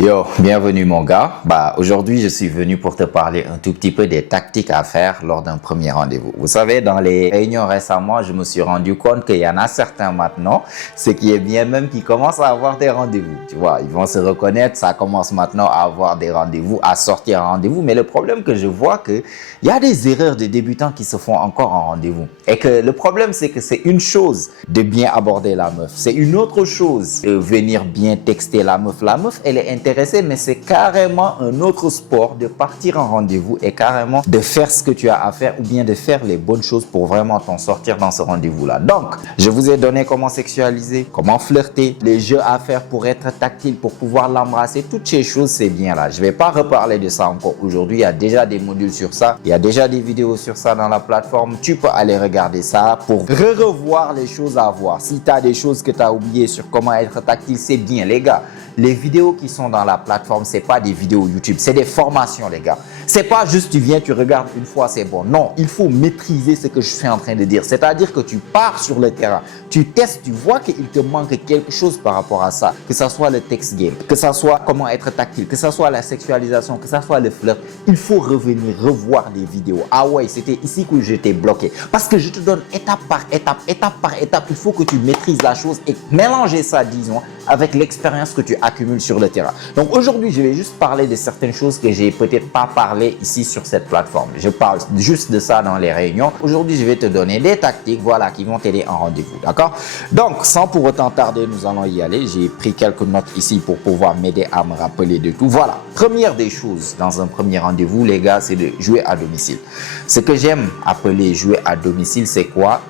Yo, bienvenue mon gars. Aujourd'hui, je suis venu pour te parler un tout petit peu des tactiques à faire lors d'un premier rendez-vous. Vous savez, dans les réunions récemment, je me suis rendu compte qu'il y en a certains maintenant, ce qui est bien même, qui commencent à avoir des rendez-vous. Tu vois, ils vont se reconnaître, ça commence maintenant à avoir des rendez-vous, à sortir en rendez-vous. Mais le problème que je vois il y a des erreurs de débutants qui se font encore en rendez-vous. Et que le problème, c'est que c'est une chose de bien aborder la meuf. C'est une autre chose de venir bien texter la meuf. La meuf, elle est intéressée, mais c'est carrément un autre sport de partir en rendez-vous et carrément de faire ce que tu as à faire ou bien de faire les bonnes choses pour vraiment t'en sortir dans ce rendez-vous-là. Donc, je vous ai donné comment sexualiser, comment flirter, les jeux à faire pour être tactile, pour pouvoir l'embrasser. Toutes ces choses, c'est bien là. Je ne vais pas reparler de ça encore aujourd'hui. Il y a déjà des modules sur ça. Il y a déjà des vidéos sur ça dans la plateforme. Tu peux aller regarder ça pour revoir les choses à voir. Si tu as des choses que tu as oubliées sur comment être tactile, c'est bien. Les gars, les vidéos qui sont dans la plateforme, c'est pas des vidéos YouTube, c'est des formations, les gars. C'est pas juste tu viens, tu regardes une fois, c'est bon. Non, il faut maîtriser ce que je suis en train de dire. C'est-à-dire que tu pars sur le terrain, tu testes, tu vois qu'il te manque quelque chose par rapport à ça. Que ça soit le text game, que ça soit comment être tactile, que ça soit la sexualisation, que ça soit le flirt. Il faut revenir, revoir les vidéos. Ah ouais, c'était ici que j'étais bloqué. Parce que je te donne étape par étape, étape par étape. Il faut que tu maîtrises la chose et mélanger ça, disons, avec l'expérience que tu accumules sur le terrain. Donc aujourd'hui, je vais juste parler de certaines choses que j'ai peut-être pas parlé ici sur cette plateforme. Je parle juste de ça dans les réunions. Aujourd'hui, je vais te donner des tactiques, voilà, qui vont t'aider en rendez-vous, d'accord? Donc, sans pour autant tarder, nous allons y aller. J'ai pris quelques notes ici pour pouvoir m'aider à me rappeler de tout. Voilà, première des choses dans un premier rendez-vous, les gars, c'est de jouer à domicile. Ce que j'aime appeler jouer à domicile, c'est quoi?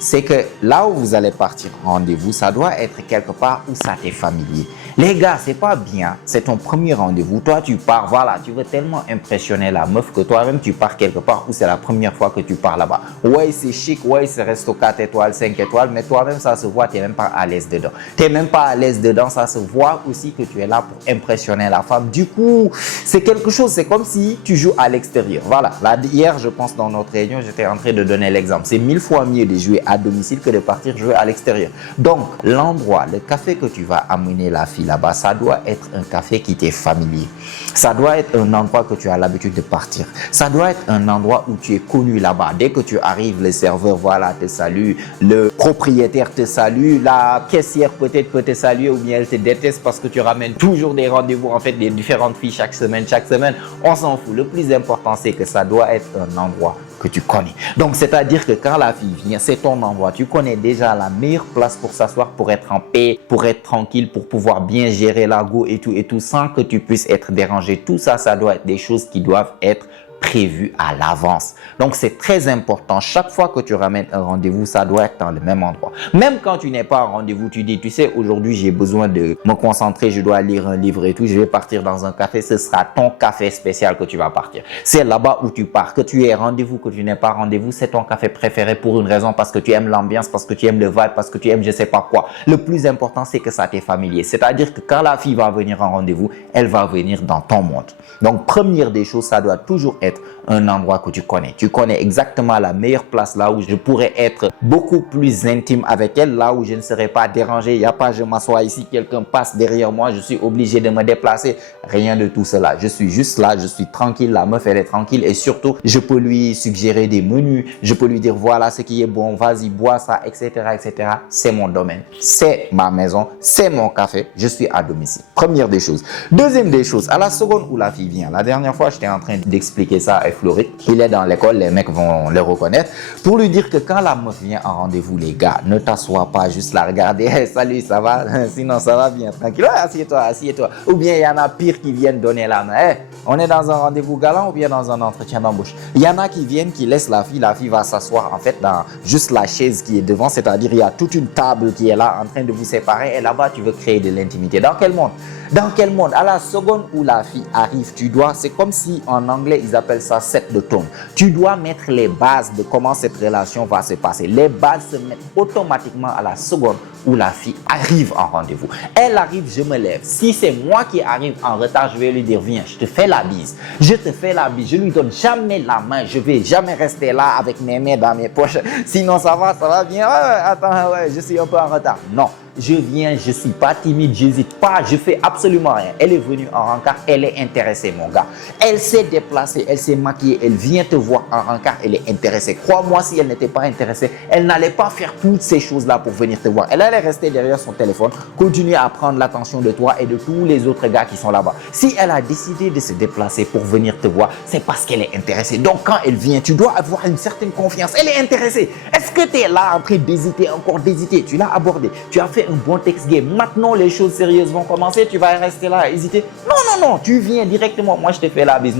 C'est que là où vous allez partir en rendez-vous, ça doit être quelque part où ça t'est familier. Les gars, c'est pas bien, c'est ton premier rendez-vous. Toi, tu pars, voilà, tu veux tellement impressionner la meuf que toi-même, tu pars quelque part où c'est la première fois que tu pars là-bas. Ouais, c'est chic, ouais, c'est resto 4 étoiles, 5 étoiles, mais toi-même, ça se voit, tu n'es même pas à l'aise dedans. Tu n'es même pas à l'aise dedans, ça se voit aussi que tu es là pour impressionner la femme. Du coup, c'est quelque chose, c'est comme si tu joues à l'extérieur. Voilà, là, hier, je pense, dans notre réunion, j'étais en train de donner l'exemple. C'est 1000 fois mieux de jouer à domicile que de partir jouer à l'extérieur. Donc, l'endroit, le café que tu vas amener la fille là-bas, ça doit être un café qui t'est familier. Ça doit être un endroit que tu as l'habitude de partir. Ça doit être un endroit où tu es connu là-bas. Dès que tu arrives, le serveur, voilà, te salue, le propriétaire te salue, la caissière peut-être peut te saluer ou bien elle te déteste parce que tu ramènes toujours des rendez-vous, en fait, des différentes filles chaque semaine. On s'en fout. Le plus important, c'est que ça doit être un endroit que tu connais. Donc, c'est-à-dire que quand la fille vient, c'est ton endroit. Tu connais déjà la meilleure place pour s'asseoir, pour être en paix, pour être tranquille, pour pouvoir bien gérer la go et tout, sans que tu puisses être dérangé. Tout ça, ça doit être des choses qui doivent être prévu à l'avance. Donc, c'est très important. Chaque fois que tu ramènes un rendez-vous, ça doit être dans le même endroit. Même quand tu n'es pas en rendez-vous, tu dis, tu sais, aujourd'hui, j'ai besoin de me concentrer, je dois lire un livre et tout, je vais partir dans un café. Ce sera ton café spécial que tu vas partir. C'est là-bas où tu pars. Que tu aies rendez-vous, que tu n'aies pas rendez-vous, c'est ton café préféré pour une raison, parce que tu aimes l'ambiance, parce que tu aimes le vibe, parce que tu aimes je sais pas quoi. Le plus important, c'est que ça t'est familier. C'est-à-dire que quand la fille va venir en rendez-vous, elle va venir dans ton monde. Donc, première des choses, ça doit toujours être un endroit que tu connais. Tu connais exactement la meilleure place, là où je pourrais être beaucoup plus intime avec elle, là où je ne serai pas dérangé. Il n'y a pas je m'assois ici, quelqu'un passe derrière moi, je suis obligé de me déplacer. Rien de tout cela. Je suis juste là, je suis tranquille, la meuf elle est tranquille et surtout, je peux lui suggérer des menus, je peux lui dire voilà ce qui est bon, vas-y, bois ça, etc., etc. C'est mon domaine, c'est ma maison, c'est mon café, je suis à domicile. Première des choses. Deuxième des choses, à la seconde où la fille vient, la dernière fois, j'étais en train d'expliquer ça à Florid. Il est dans l'école, les mecs vont le reconnaître. Pour lui dire que quand la meuf vient en rendez-vous, les gars, ne t'assois pas juste la regarder. Hey, salut, ça va? Sinon, ça va bien, tranquille. Ouais, assieds-toi, assieds-toi. Ou bien, il y en a pire qui viennent donner la main. Hey, on est dans un rendez-vous galant ou bien dans un entretien d'embauche. Il y en a qui viennent, qui laissent la fille va s'asseoir en fait dans juste la chaise qui est devant, c'est-à-dire il y a toute une table qui est là en train de vous séparer et là-bas, tu veux créer de l'intimité. Dans quel monde? Dans quel monde? À la seconde où la fille arrive, c'est comme si en anglais, ils appellent ça set the tone. Tu dois mettre les bases de comment cette relation va se passer. Les bases se mettent automatiquement à la seconde où la fille arrive en rendez-vous. Elle arrive, je me lève. Si c'est moi qui arrive en retard, je vais lui dire, viens, je te fais la bise. Je te fais la bise. Je lui donne jamais la main. Je vais jamais rester là avec mes mains dans mes poches. Sinon, ça va bien. Attends, je suis un peu en retard. Non. Je viens, je suis pas timide, j'hésite pas, je fais absolument rien. Elle est venue en rencard, elle est intéressée, mon gars. Elle s'est déplacée, elle s'est maquillée, elle vient te voir en rencard, elle est intéressée. Crois-moi, si elle n'était pas intéressée, elle n'allait pas faire toutes ces choses-là pour venir te voir. Elle allait rester derrière son téléphone, continuer à prendre l'attention de toi et de tous les autres gars qui sont là-bas. Si elle a décidé de se déplacer pour venir te voir, c'est parce qu'elle est intéressée. Donc, quand elle vient, tu dois avoir une certaine confiance. Elle est intéressée. Est-ce que tu es là en train d'hésiter, encore d'hésiter? Tu l'as abordé, tu as fait un bon text game. Maintenant, les choses sérieuses vont commencer. Tu vas rester là à hésiter. Non. Tu viens directement. Moi, je te fais la bise.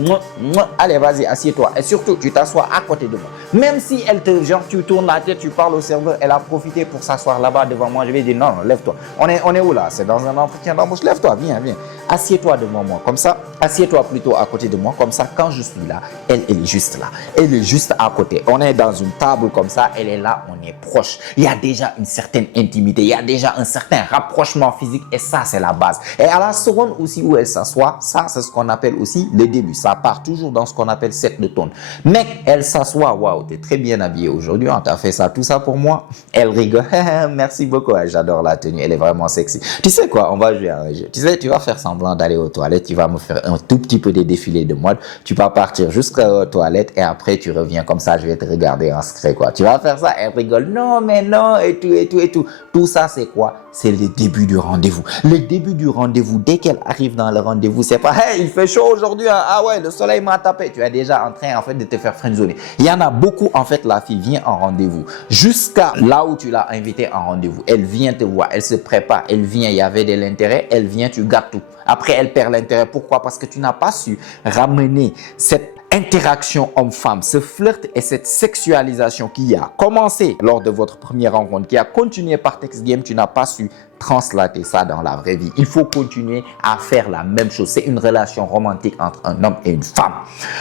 Allez, vas-y, assieds-toi. Et surtout, tu t'assois à côté de moi. Même si elle te, genre, tu tournes la tête, tu parles au serveur, elle a profité pour s'asseoir là-bas devant moi. Je vais dire, non, lève-toi. On est où là? C'est dans un entretien d'embauche. Lève-toi, viens. Assieds-toi devant moi. Comme ça, assieds-toi plutôt à côté de moi. Comme ça, quand je suis là, elle est juste là. Elle est juste à côté. On est dans une table comme ça. Elle est là, on est proche. Il y a déjà une certaine intimité. Il y a déjà un certain rapprochement physique et ça, c'est la base. Et à la seconde aussi où elle s'assoit, ça, c'est ce qu'on appelle aussi le début. Ça part toujours dans ce qu'on appelle set de tone. Mec, elle s'assoit. Waouh, t'es très bien habillé aujourd'hui. On t'a fait ça, tout ça pour moi. Elle rigole. Merci beaucoup. J'adore la tenue. Elle est vraiment sexy. Tu sais quoi? On va jouer à un jeu. Tu sais, tu vas faire semblant d'aller aux toilettes. Tu vas me faire un tout petit peu des défilés de mode. Tu vas partir jusqu'aux toilettes et après, tu reviens comme ça. Je vais te regarder en secret, quoi. Tu vas faire ça. Elle rigole. Non, mais non, et tout. Tout ça, c'est quoi? C'est le début du rendez-vous. Le début du rendez-vous, dès qu'elle arrive dans le rendez-vous, c'est pas hey, il fait chaud aujourd'hui, hein? Ah ouais, le soleil m'a tapé. Tu es déjà en train en fait de te faire friendzoner. Il y en a beaucoup en fait, la fille vient en rendez-vous jusqu'à là où tu l'as invitée en rendez-vous. Elle vient te voir, elle se prépare, elle vient, il y avait de l'intérêt, elle vient, tu gâtes tout. Après, elle perd l'intérêt. Pourquoi? Parce que tu n'as pas su ramener cette interaction homme-femme, ce flirt et cette sexualisation qui a commencé lors de votre première rencontre, qui a continué par text game, tu n'as pas su translater ça dans la vraie vie. Il faut continuer à faire la même chose. C'est une relation romantique entre un homme et une femme.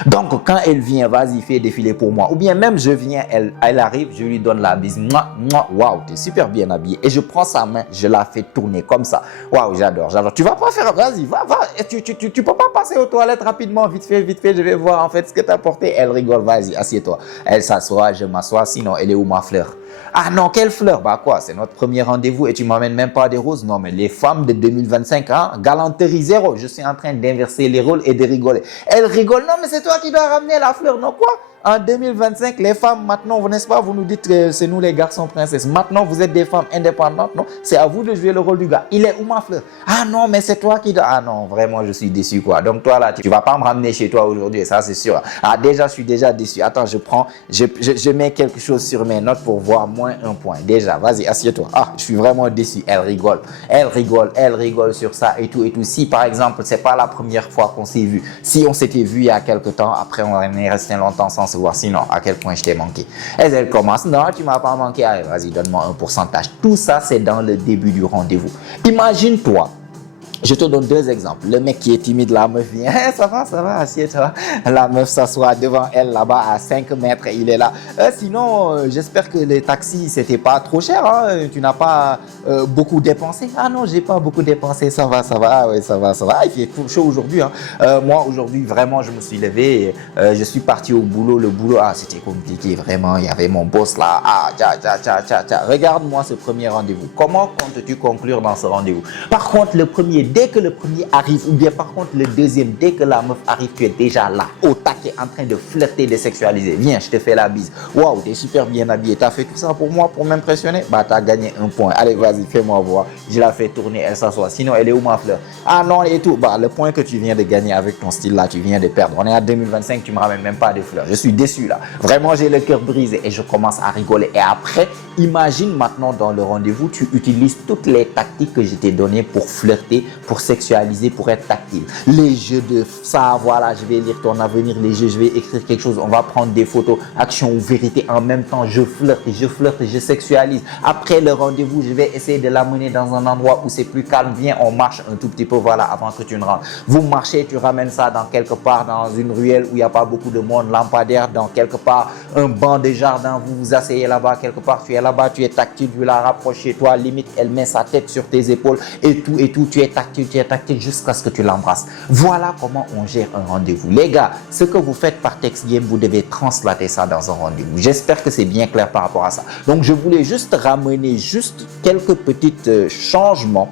Donc, quand elle vient, vas-y, fais défiler pour moi. Ou bien même, je viens, elle arrive, je lui donne la bise. Waouh, t'es super bien habillé. Et je prends sa main, je la fais tourner comme ça. Waouh, j'adore. Tu vas pas faire, vas-y, va. Tu peux pas passer aux toilettes rapidement, vite fait, je vais voir en fait ce que t'as porté. Elle rigole, vas-y, assieds-toi. Elle s'assoit, je m'assois. Sinon, elle est où ma fleur? Ah non, quelle fleur? Bah quoi, c'est notre premier rendez-vous et tu m'amènes même pas des roses? Non, mais les femmes de 2025, hein, galanterie zéro. Je suis en train d'inverser les rôles et de rigoler. Elle rigole. Non, mais c'est toi qui dois ramener la fleur. Non, quoi? En 2025, les femmes, maintenant, vous n'est-ce pas, vous nous dites que c'est nous les garçons princesses. Maintenant, vous êtes des femmes indépendantes, non? C'est à vous de jouer le rôle du gars. Il est où ma fleur? Ah non, mais c'est toi qui dois... Ah non, vraiment, je suis déçu, quoi. Donc toi, là, tu vas pas me ramener chez toi aujourd'hui, ça, c'est sûr. Ah, déjà, je suis déjà déçu. Attends, je mets quelque chose sur mes notes pour voir moins un point. Déjà, vas-y, assieds-toi. Ah, je suis vraiment déçu. Elle rigole sur ça et tout. Si, par exemple, c'est pas la première fois qu'on s'est vu, si on s'était vu il y a quelque temps, après, on est resté longtemps sans se voir, sinon à quel point je t'ai manqué. Et elle commence, non, tu m'as pas manqué, allez, vas-y, donne-moi un pourcentage. Tout ça, c'est dans le début du rendez-vous. Imagine-toi, je te donne deux exemples. Le mec qui est timide, la meuf vient, hey, ça va, assieds-toi. La meuf s'assoit devant elle là-bas à 5 mètres, il est là. Sinon, j'espère que les taxis, c'était pas trop cher, hein? Tu n'as pas beaucoup dépensé. Ah non, j'ai pas beaucoup dépensé, ça va, ouais, ça va. Ah, il fait chaud aujourd'hui, hein. Moi, aujourd'hui, vraiment, je me suis levé, et, je suis parti au boulot. Le boulot, c'était compliqué, vraiment. Il y avait mon boss là. Ah, regarde-moi ce premier rendez-vous. Comment comptes-tu conclure dans ce rendez-vous? Par contre, dès que le premier arrive, ou bien par contre le deuxième, dès que la meuf arrive, tu es déjà là, au taquet, en train de flirter, de sexualiser. Viens, je te fais la bise. Waouh, t'es super bien habillé. T'as fait tout ça pour moi, pour m'impressionner? Bah, t'as gagné un point. Allez, vas-y, fais-moi voir. Je la fais tourner, elle s'assoit. Sinon, elle est où ma fleur? Ah non, et tout. Bah, le point que tu viens de gagner avec ton style là, tu viens de perdre. On est à 2025, tu me ramènes même pas de fleurs. Je suis déçu là. Vraiment, j'ai le cœur brisé et je commence à rigoler. Et après, imagine maintenant dans le rendez-vous, tu utilises toutes les tactiques que je t'ai données pour flirter, pour sexualiser, pour être tactile. Les jeux de ça, voilà, je vais lire ton avenir, les jeux, je vais écrire quelque chose, on va prendre des photos, action ou vérité en même temps, je flirte, je sexualise. Après le rendez-vous, je vais essayer de l'amener dans un endroit où c'est plus calme. Viens, on marche un tout petit peu, voilà, avant que tu ne rentres. Vous marchez, tu ramènes ça dans quelque part, dans une ruelle où il n'y a pas beaucoup de monde, lampadaire, dans quelque part, un banc de jardin, vous vous asseyez là-bas, quelque part, tu es là-bas, tu es tactile, tu la rapproches chez toi, limite, elle met sa tête sur tes épaules et tout, tu es tactile jusqu'à ce que tu l'embrasses. Voilà comment on gère un rendez-vous. Les gars, ce que vous faites par text game, vous devez translater ça dans un rendez-vous. J'espère que c'est bien clair par rapport à ça. Donc, je voulais juste ramener quelques petits changements,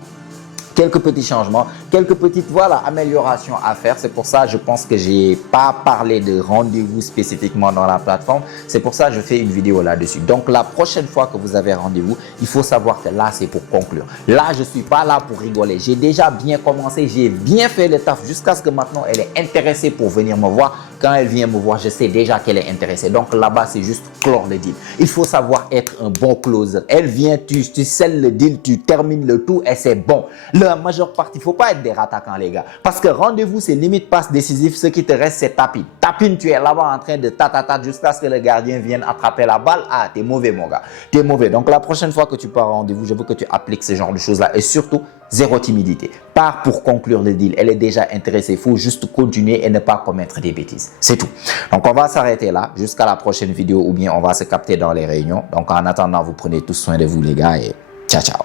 quelques petites voilà, améliorations à faire. C'est pour ça je pense que j'ai pas parlé de rendez-vous spécifiquement dans la plateforme. C'est pour ça que je fais une vidéo là-dessus. Donc la prochaine fois que vous avez rendez-vous, il faut savoir que là c'est pour conclure. Là je suis pas là pour rigoler. J'ai déjà bien commencé, j'ai bien fait le taf jusqu'à ce que maintenant elle est intéressée pour venir me voir. Quand elle vient me voir, je sais déjà qu'elle est intéressée. Donc là-bas, c'est juste clore le deal. Il faut savoir être un bon closer. Elle vient, tu scelles le deal, tu termines le tout et c'est bon. La majeure partie, il ne faut pas être des rattaquants, les gars. Parce que rendez-vous, c'est limite passe décisif. Ce qui te reste, c'est tapis. Tapine, tu es là-bas en train de tatatat jusqu'à ce que le gardien vienne attraper la balle. Ah, t'es mauvais, mon gars. T'es mauvais. Donc la prochaine fois que tu pars au rendez-vous, je veux que tu appliques ce genre de choses-là. Et surtout, zéro timidité. Pars pour conclure le deal. Elle est déjà intéressée. Il faut juste continuer et ne pas commettre des bêtises. C'est tout. Donc, on va s'arrêter là jusqu'à la prochaine vidéo ou bien on va se capter dans les réunions. Donc, en attendant, vous prenez tous soin de vous, les gars, et ciao, ciao.